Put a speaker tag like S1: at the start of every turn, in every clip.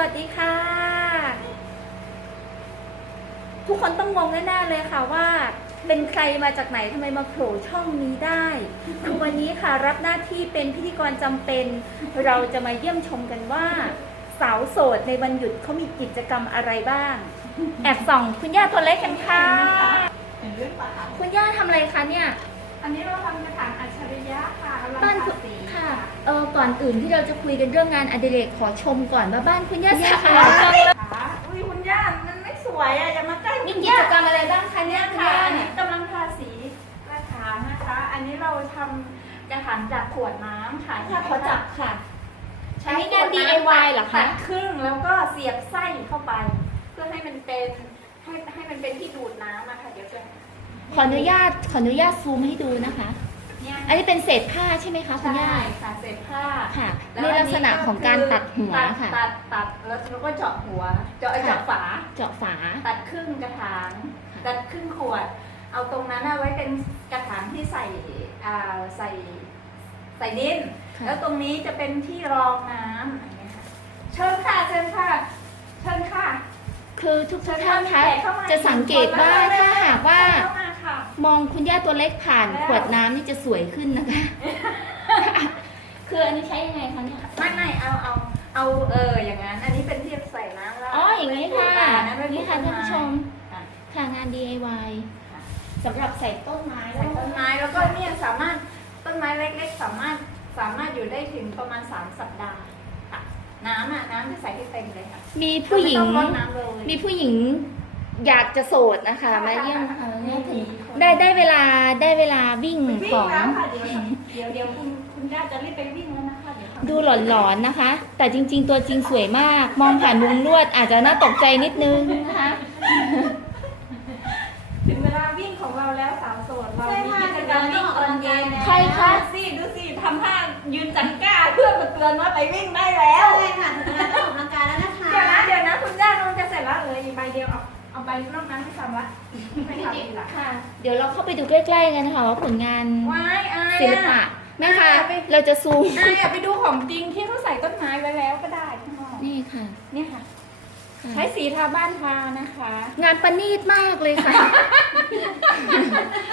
S1: วัสดีค่ะ ทุกคนต้องงงแน่ๆเลยค่ะว่า เป็นใครมาจากไหนทำไมมาโผล่ช่องนี้ได้คือวันนี้ค่ะรับหน้าที่เป็นพิธีกรจำเป็น เราจะมาเยี่ยมชมกันว่า สาวโสดในวันหยุดเขามีกิจกรรมอะไรบ้าง แอบส่องคุณย่าตัวเล็กกันค่ะ คุณย่าทำอะไรคะเนี่ย
S2: อันนี้เราทำกระถางอัจฉริยะค่ะกำลัง
S1: บ้าน
S2: ทา
S1: คุณ
S2: สี
S1: ค่ะ เออก่อนอื่นที่เราจะคุยกันเรื่องงานอดิเรกขอชมก่อนว่าบ้านคุณย่าสวย
S2: ค่ะอุ้ยคุณย่ามันไม่สวยอะอย่ามาใกล้
S1: มี
S2: คุณ
S1: กิ
S2: ย่า
S1: จกรรมอะไรบ้างคะเนี่ยคุณ
S2: ค่ะ
S1: ย่า
S2: อันนี้กำลังทาสีกระถางนะคะ อันนี้เราทำกระถางจากขวดน้ำค่ะ
S1: ค่ะขอจับค่ะ
S2: ใช้
S1: อันนี้งาน
S2: ขวดำ
S1: DIY เหรอคะ
S2: ตัดครึ่งแล้วก็เสียบไส้เข้าไป เพื่อให้มันเป็นให้ให้มันเป็นที่ดูดน้ำอะค่ะเดี๋ยวจะ
S1: ขออนุญาตขออนุญาตซูมให้ดูนะคะ
S2: เนี่ย
S1: อันนี้เป็นเศษผ้าใช่ไหมคะคุณย่า
S2: ใช่ค่ะเศษผ้า
S1: ค่ะ
S2: แว
S1: ในลักษณะของการตัดหัว
S2: ตัด
S1: ค่ะ
S2: ตัดตัดแล้วเราก็เจาะหัว เจาะ
S1: ค่ะ
S2: เจาะฝา
S1: เจาะฝา
S2: ตัดครึ่งกระถาง ตัดครึ่งขวด เอาตรงนั้นเอาไว้เป็นกระถางที่ใส่อ่าใส่ใส่ดิน
S1: ค่ะ
S2: แล้วตรงนี้จะเป็นที่รองน้ำอย่างเงี้ยค่ะเชิญค่ะเชิญค่ะเชิญค่ะ
S1: คือทุก
S2: เชิญ
S1: ท่านคะ
S2: มีแขกเข้ามา
S1: จะสังเกตว่าถ้าหากว่า
S2: เข้ามาค่ะ
S1: มองคุณย่าตัวเล็กผ่าน
S2: แล้ว
S1: ขวดน้ำนี่จะสวยขึ้นนะคะ คืออันนี้ใช้ยังไงคะเนี่ย
S2: ไม่ไม่เอาเอาเอาเอออย่างนั้น อันนี้เป็นที่ใส่น้ำแล้ว
S1: อ๋ออย่างนี้ค่ะ
S2: อ่านั้นไว้ปลู
S1: นี่
S2: ก
S1: ค่ะ
S2: ต้
S1: ท่าน
S2: ไผู้
S1: ชม
S2: ค่ะ
S1: ค่ะงาน DIY
S2: ค่ะ
S1: สำหรับใส่ต้นไม้
S2: ใส่ต้นไม้แล้วก็เนี่ยสามารถต้นไม้เล็กๆ สามารถสามารถอยู่ได้ถึงประมาณ 3 สัปดาห์ค่ะ น้ำอะน้ำจะใส่ให้เต็มเลยค่ะ
S1: มีผู้หญิง
S2: ไม่ต้องรดน้ำเลย
S1: มีผู้หญิงอยากจะโสดนะคะมาเยี่ยมค่ะ
S2: มีผู้หญิงคน
S1: ได้ได้เวลาได้เวลาวิ่ง
S2: ไปวิ่
S1: ข
S2: ง
S1: อง
S2: แล้วค่ะเดี๋ยวเดี๋ยวเดี๋ยวคุณคุณย่าจะรีบไปวิ่งแล้วนะคะเดี๋ยวค่ะ
S1: ดูหลอนๆนะคะ แต่จริง ๆ ตัวจริงสวยมาก มองผ่านมุมลวดอาจจะน่าตกใจนิดนึงนะคะ
S2: ถึงเวลาวิ่งของเราแล้วสาวโสดเรา
S3: ใช่
S2: มี
S3: ค่ะ
S2: กิจกรรมวิ่งตอนเย็น
S1: ใครคะ
S2: สิดูสิทำท่ายืนจังก้าเพื่อมาเตือนว่าไปวิ่งได้แล้ว
S3: ใช่ค่ะ
S2: ไม่ทำละไม่ทำอีกละ
S1: ค่ะเดี๋ยวเราเข้าไปดูใกล้ๆกันนะคะว่าผลงาน
S2: ว้ายอาย
S1: ศิลปะแม่คะเราจะซูม
S2: อายอะไปดูของจริงที่เขาใส่ต้นไม้ไว้แล้วก็ได้ข้างนอก
S1: นี่ค่ะ
S2: เนี่ยค่ะ
S1: ค่ะ
S2: ใช้สีทาบ้านทานะคะ
S1: งานประณีตมากเลยค่ะ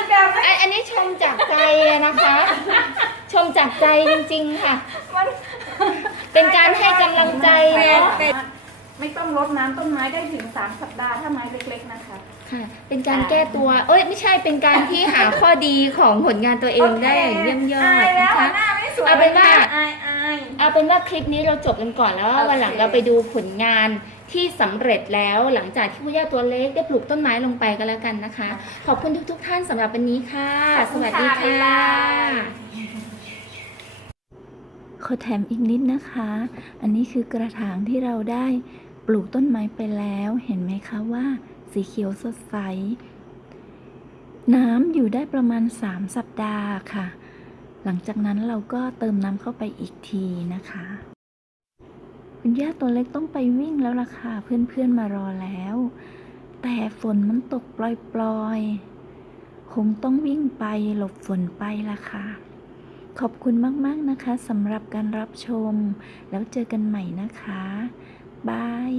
S2: แบบไม่
S1: อันอันนี้ชมจากใจเลยนะคะ ชมจากใจจริงๆค่ะ
S2: มัน
S1: เป็นการให้กำลังใจเนาะ
S2: ไม่ต้องรดน้ำต้นไม้ได้ถึง 3 สัปดาห์ถ้าไม้เล็กๆนะคะ
S1: ค่ะ เป็นการแก้ตัว เอ้ยไม่ใช่เป็นการที่หาข้อดีของผลงานตัวเองได้อย่างเยี่ยมยอ
S2: อา
S1: ด
S2: ยแล้ว
S1: นะคะ
S2: หน้าไม่สวย
S1: เอาเป็นว่า
S2: อายอาย
S1: เอาเป็นว่าคลิปนี้เราจบกันก่อนแล้ว
S2: โอเค
S1: วันหลังเราไปดูผลงานที่สำเร็จแล้วหลังจากที่คุณย่าตัวเล็กได้ปลูกต้นไม้ลงไปกันแล้วกันนะคะ ขอบคุณทุกๆท่านสำหรับวันนี้ค่ะ สวัสดีค่ะ
S4: ขอแถมอีกนิดนะคะ อันนี้คือกระถางที่เราได้ปลูกต้นไม้ไปแล้ว เห็นไหมคะว่า สีเขียวสดใส น้ำอยู่ได้ประมาณ 3 สัปดาห์ค่ะ หลังจากนั้นเราก็เติมน้ำเข้าไปอีกทีนะคะ คุณย่าตัวเล็กต้องไปวิ่งแล้วล่ะค่ะ เพื่อนๆมารอแล้ว แต่ฝนมันตกปล่อยๆ คงต้องวิ่งไปหลบฝนไปล่ะค่ะขอบคุณมาก ๆ นะคะสำหรับการรับชม แล้วเจอกันใหม่นะคะ บาย